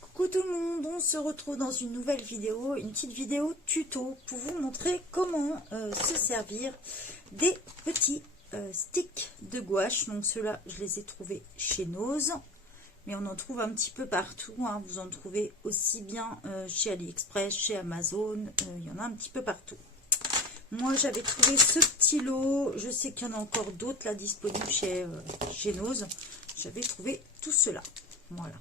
Coucou tout le monde, on se retrouve dans une nouvelle vidéo, une petite vidéo tuto pour vous montrer comment se servir des petits sticks de gouache. Donc ceux-là, je les ai trouvés chez Nose, mais on en trouve un petit peu partout, hein. Vous en trouvez aussi bien chez AliExpress, chez Amazon, il y en a un petit peu partout. Moi, j'avais trouvé ce petit lot. Je sais qu'il y en a encore d'autres là disponibles chez Nose. J'avais trouvé tout cela. Voilà.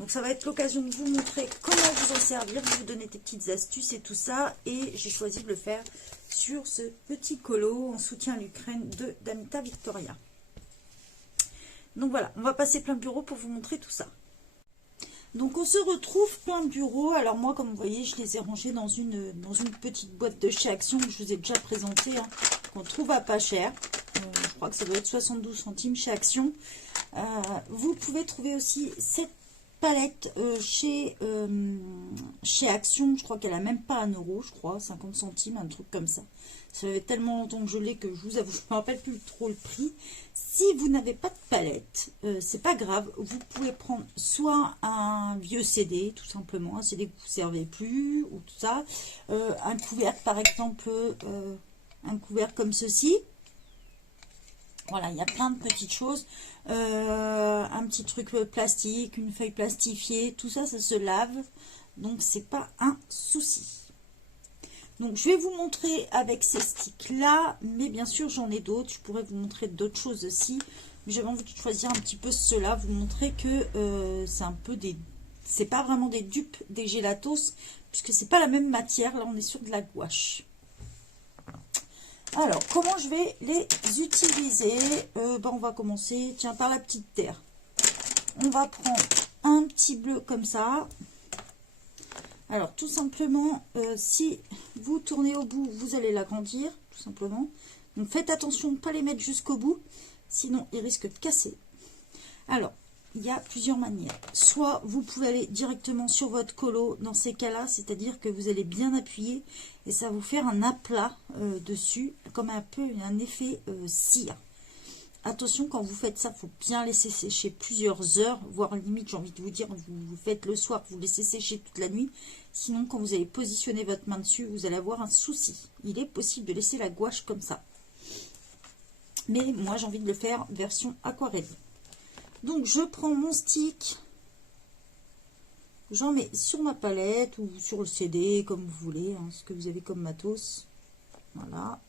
Donc, ça va être l'occasion de vous montrer comment vous en servir, de vous donner des petites astuces et tout ça. Et j'ai choisi de le faire sur ce petit colo en soutien à l'Ukraine d'Anita Victoria. Donc, voilà. On va passer plein bureau pour vous montrer tout ça. Donc on se retrouve plein bureau. Alors moi, comme vous voyez, je les ai rangés dans une petite boîte de chez Action que je vous ai déjà présenté, hein, qu'on trouve à pas cher. Je crois que ça doit être 72 centimes chez Action. Vous pouvez trouver aussi cette palette chez Action. Je crois qu'elle a même pas 1 euro, je crois, 50 centimes, un truc comme ça. Ça fait tellement longtemps que je l'ai que je vous avoue, je ne me rappelle plus trop le prix. Si vous n'avez pas de palette, c'est pas grave. Vous pouvez prendre soit un vieux CD, tout simplement, un CD que vous ne servez plus, ou tout ça. Un couvercle, par exemple, un couvercle comme ceci. Voilà, il y a plein de petites choses. Un petit truc plastique, une feuille plastifiée, tout ça, ça se lave. Donc, c'est pas un souci. Donc, je vais vous montrer avec ces sticks-là, mais bien sûr, j'en ai d'autres. Je pourrais vous montrer d'autres choses aussi. Mais j'avais envie de choisir un petit peu ceux-là, vous montrer que c'est un peu des... C'est pas vraiment des dupes des gélatos, puisque c'est pas la même matière. Là, on est sur de la gouache. Alors, comment je vais les utiliser? On va commencer, tiens, par la petite terre. On va prendre un petit bleu comme ça. Alors, tout simplement, si vous tournez au bout, vous allez l'agrandir, tout simplement. Donc, faites attention de ne pas les mettre jusqu'au bout, sinon ils risquent de casser. Alors, il y a plusieurs manières. Soit vous pouvez aller directement sur votre colo dans ces cas-là, c'est-à-dire que vous allez bien appuyer et ça va vous faire un aplat dessus, comme un peu un effet cire. Attention, quand vous faites ça, il faut bien laisser sécher plusieurs heures, voire limite, j'ai envie de vous dire, vous faites le soir, vous laissez sécher toute la nuit. Sinon, quand vous allez positionner votre main dessus, vous allez avoir un souci. Il est possible de laisser la gouache comme ça. Mais moi, j'ai envie de le faire version aquarelle. Donc, je prends mon stick, j'en mets sur ma palette ou sur le CD, comme vous voulez, hein, ce que vous avez comme matos. Voilà.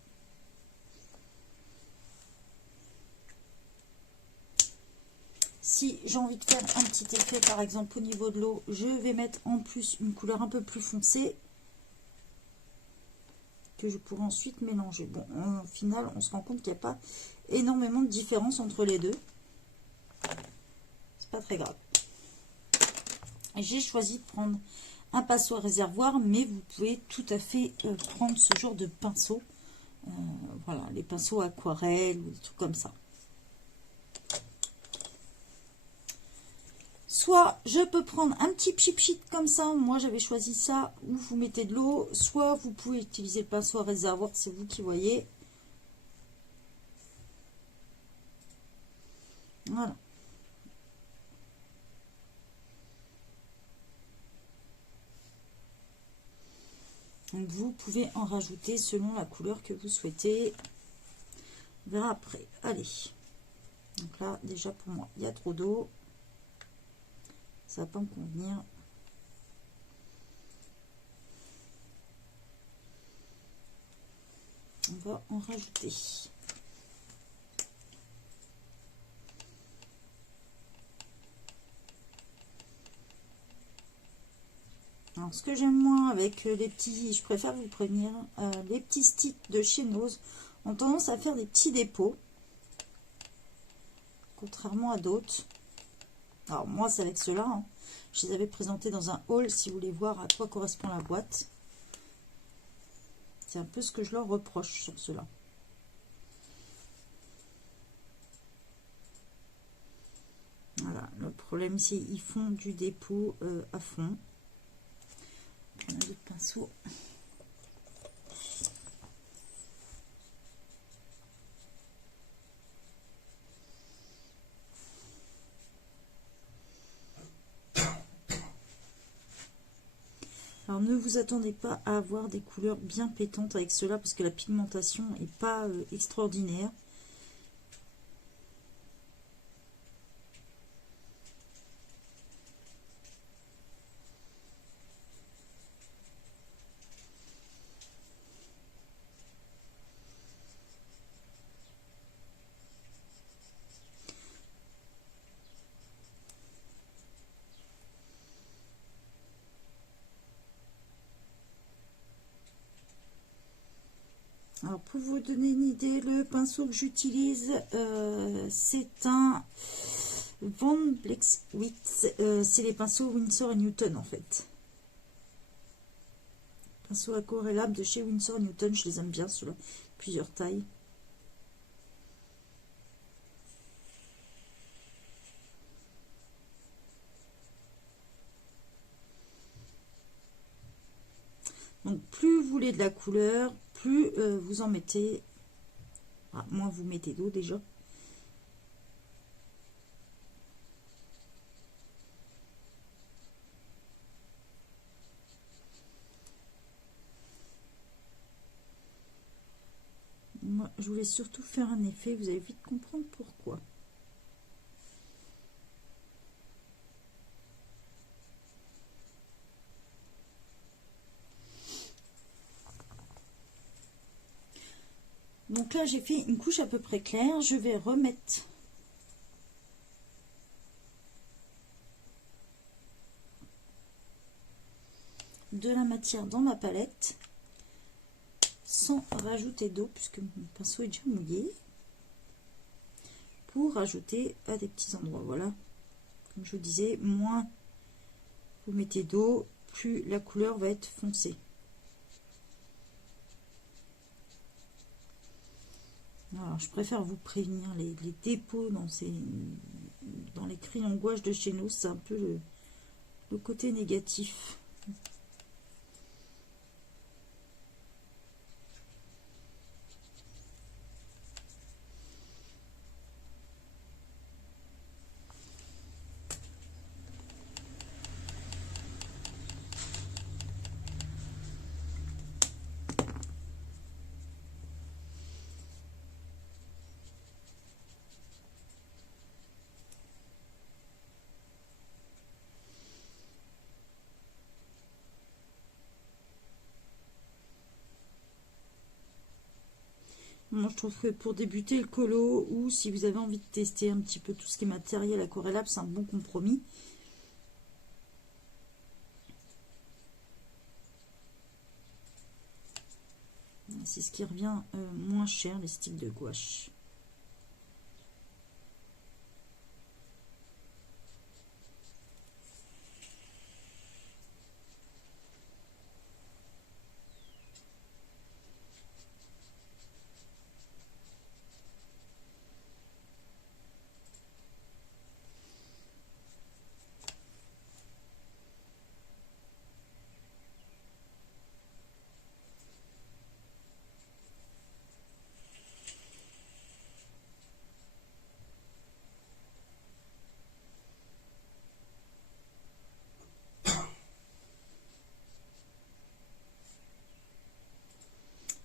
Si j'ai envie de faire un petit effet, par exemple, au niveau de l'eau, je vais mettre en plus une couleur un peu plus foncée que je pourrai ensuite mélanger. Bon, au final, on se rend compte qu'il n'y a pas énormément de différence entre les deux. C'est pas très grave. J'ai choisi de prendre un pinceau à réservoir, mais vous pouvez tout à fait prendre ce genre de pinceau. Voilà, les pinceaux aquarelles ou des trucs comme ça. Soit je peux prendre un petit pchit comme ça, moi j'avais choisi ça, où vous mettez de l'eau, soit vous pouvez utiliser le pinceau à réservoir, c'est vous qui voyez. Voilà. Donc vous pouvez en rajouter selon la couleur que vous souhaitez. On verra après. Allez. Donc là, déjà pour moi, il y a trop d'eau. Ça va pas me convenir. On va en rajouter. Alors, ce que j'aime moins avec les petits, je préfère vous prévenir, les petits sticks de chez Nose ont tendance à faire des petits dépôts, contrairement à d'autres. Alors, moi, c'est avec ceux-là. Hein. Je les avais présentés dans un haul, si vous voulez voir à quoi correspond la boîte. C'est un peu ce que je leur reproche sur ceux-là. Voilà, le problème, c'est qu'ils font du dépôt à fond. On a d'autres pinceaux. Alors ne vous attendez pas à avoir des couleurs bien pétantes avec cela parce que la pigmentation n'est pas extraordinaire. Alors pour vous donner une idée, le pinceau que j'utilise, c'est un Van Blexwitz, c'est les pinceaux Winsor & Newton en fait. Pinceau aquarellable de chez Winsor & Newton, je les aime bien ceux-là, plusieurs tailles. Donc plus vous voulez de la couleur, plus vous en mettez, moins vous mettez d'eau déjà. Moi, je voulais surtout faire un effet, vous allez vite comprendre pourquoi. Donc là, j'ai fait une couche à peu près claire. Je vais remettre de la matière dans ma palette sans rajouter d'eau puisque mon pinceau est déjà mouillé, pour rajouter à des petits endroits. Voilà, comme je vous disais, moins vous mettez d'eau, plus la couleur va être foncée. Alors, je préfère vous prévenir, les dépôts dans les crayons gouache de chez nous, c'est un peu le côté négatif. Moi, je trouve que pour débuter le colo, ou si vous avez envie de tester un petit peu tout ce qui est matériel aquarellable, c'est un bon compromis. C'est ce qui revient moins cher, les sticks de gouache.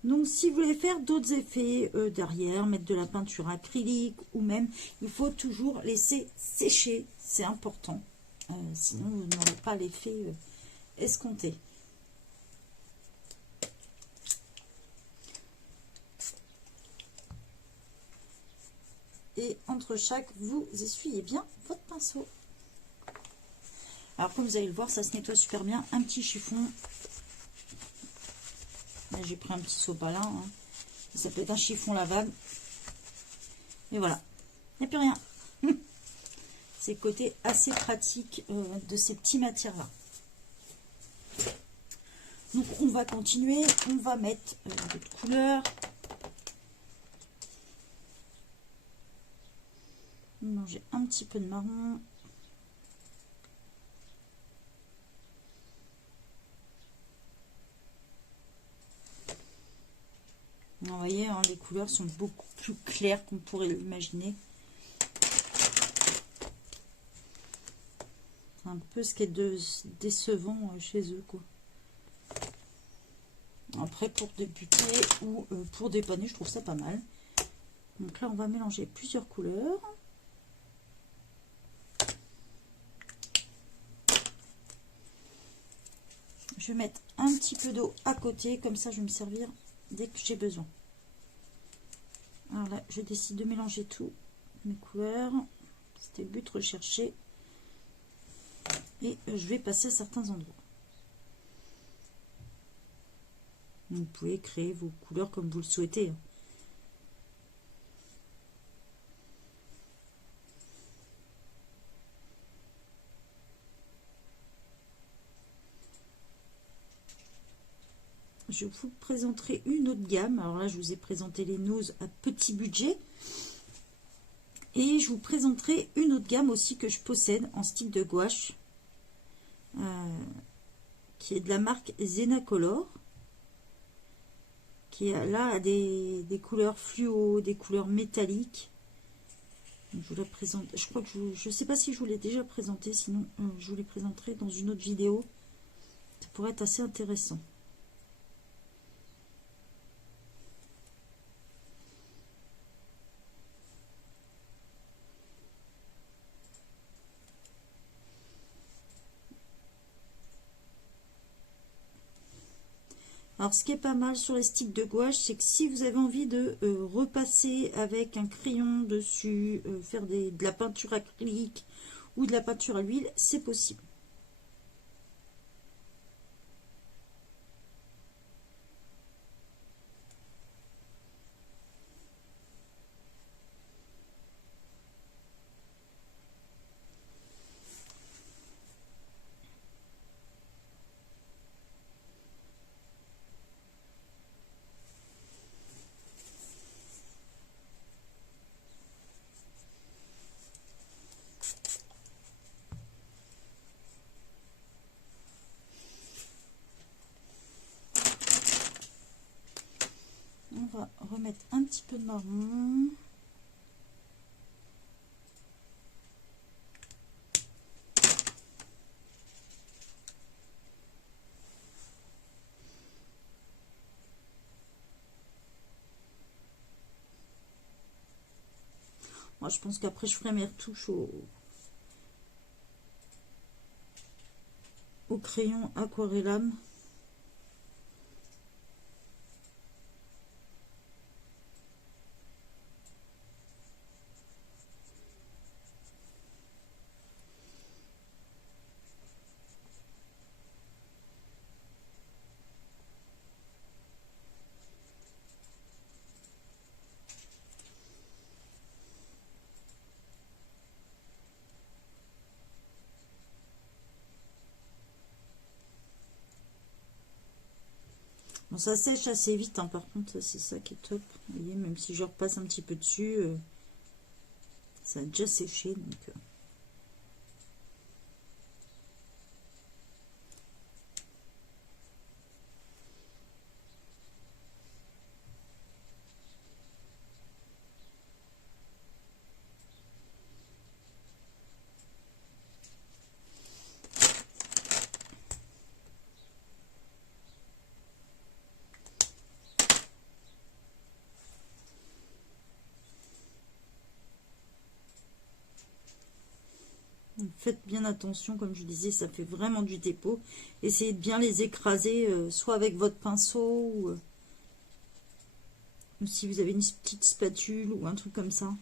Donc, si vous voulez faire d'autres effets derrière, mettre de la peinture acrylique ou même, il faut toujours laisser sécher, c'est important. Sinon, vous n'aurez pas l'effet escompté. Et entre chaque, vous essuyez bien votre pinceau. Alors, comme vous allez le voir, ça se nettoie super bien. Un petit chiffon. J'ai pris un petit sopalin, hein. Ça peut être un chiffon lavable. Et voilà, il n'y a plus rien. C'est le côté assez pratique de ces petites matières-là. Donc on va continuer, on va mettre d'autres couleurs. J'ai un petit peu de marron. Vous voyez, hein, les couleurs sont beaucoup plus claires qu'on pourrait l'imaginer. C'est un peu ce qui est décevant chez eux, quoi. Après, pour débuter ou pour dépanner, je trouve ça pas mal. Donc là, on va mélanger plusieurs couleurs. Je vais mettre un petit peu d'eau à côté, comme ça je vais me servir dès que j'ai besoin. Alors là, je décide de mélanger tout mes couleurs. C'était le but recherché. Et je vais passer à certains endroits. Vous pouvez créer vos couleurs comme vous le souhaitez. Je vous présenterai une autre gamme. Alors là, je vous ai présenté les noses à petit budget. Et je vous présenterai une autre gamme aussi que je possède en stick de gouache. Qui est de la marque Zenacolor. Qui là a des couleurs fluo, des couleurs métalliques. Donc, je vous la présente. Je crois que je ne sais pas si je vous l'ai déjà présenté. Sinon, je vous les présenterai dans une autre vidéo. Ça pourrait être assez intéressant. Alors, ce qui est pas mal sur les sticks de gouache, c'est que si vous avez envie de repasser avec un crayon dessus, faire de la peinture acrylique ou de la peinture à l'huile, c'est possible. On va remettre un petit peu de marron. Moi, je pense qu'après, je ferai mes retouches au crayon aquarellable. Bon, ça sèche assez vite, hein, par contre, c'est ça qui est top. Vous voyez, même si je repasse un petit peu dessus, ça a déjà séché. Donc, faites bien attention, comme je disais, ça fait vraiment du dépôt. Essayez de bien les écraser, soit avec votre pinceau, ou si vous avez une petite spatule ou un truc comme ça.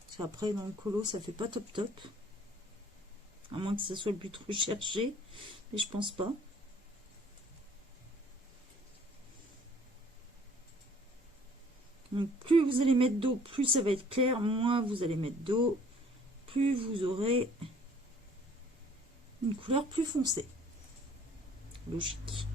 Parce qu'après, dans le colo, ça fait pas top top. À moins que ce soit le but recherché, mais je pense pas. Donc, plus vous allez mettre d'eau, plus ça va être clair. Moins vous allez mettre d'eau, plus vous aurez une couleur plus foncée. Logique.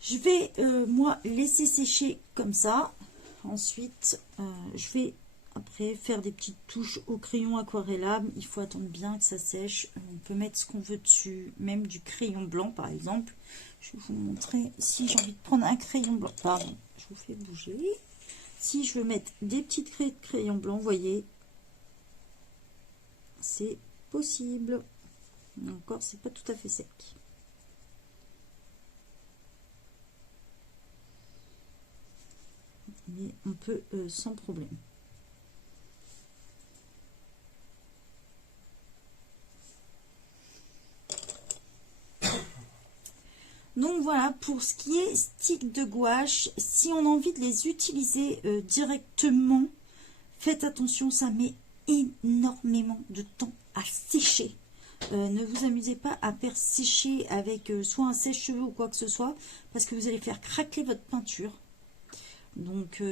Je vais, moi, laisser sécher comme ça. Ensuite, je vais après faire des petites touches au crayon aquarellable. Il faut attendre bien que ça sèche. On peut mettre ce qu'on veut dessus, même du crayon blanc par exemple. Je vais vous montrer si j'ai envie de prendre un crayon blanc. Pardon, je vous fais bouger. Si je veux mettre des petites craies de crayon blanc, vous voyez, c'est possible. Encore, c'est pas tout à fait sec. Mais on peut sans problème. Donc voilà, pour ce qui est stick de gouache, si on a envie de les utiliser directement, faites attention, ça met énormément de temps à sécher. Ne vous amusez pas à faire sécher avec soit un sèche-cheveux ou quoi que ce soit, parce que vous allez faire craquer votre peinture. Donc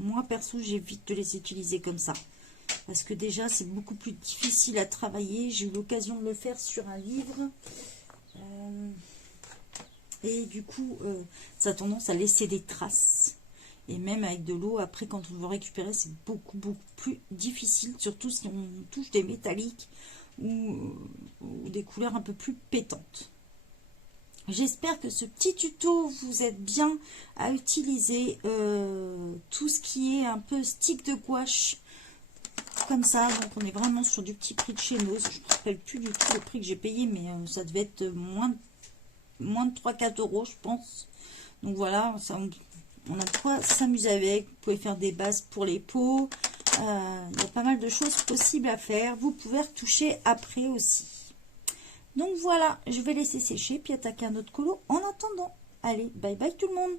moi perso, j'évite de les utiliser comme ça, parce que déjà c'est beaucoup plus difficile à travailler. J'ai eu l'occasion de le faire sur un livre. Et du coup, ça a tendance à laisser des traces. Et même avec de l'eau, après, quand on veut récupérer, c'est beaucoup plus difficile. Surtout si on touche des métalliques ou des couleurs un peu plus pétantes. J'espère que ce petit tuto vous aide bien à utiliser tout ce qui est un peu stick de gouache. Comme ça, donc on est vraiment sur du petit prix de chez nous. Je ne me rappelle plus du tout le prix que j'ai payé, mais ça devait être moins de 3-4 euros, je pense. Donc voilà, ça, on a de quoi s'amuser avec. Vous pouvez faire des bases pour les pots. Il y a pas mal de choses possibles à faire. Vous pouvez retoucher après aussi. Donc voilà, je vais laisser sécher puis attaquer un autre colo en attendant. Allez, bye bye tout le monde.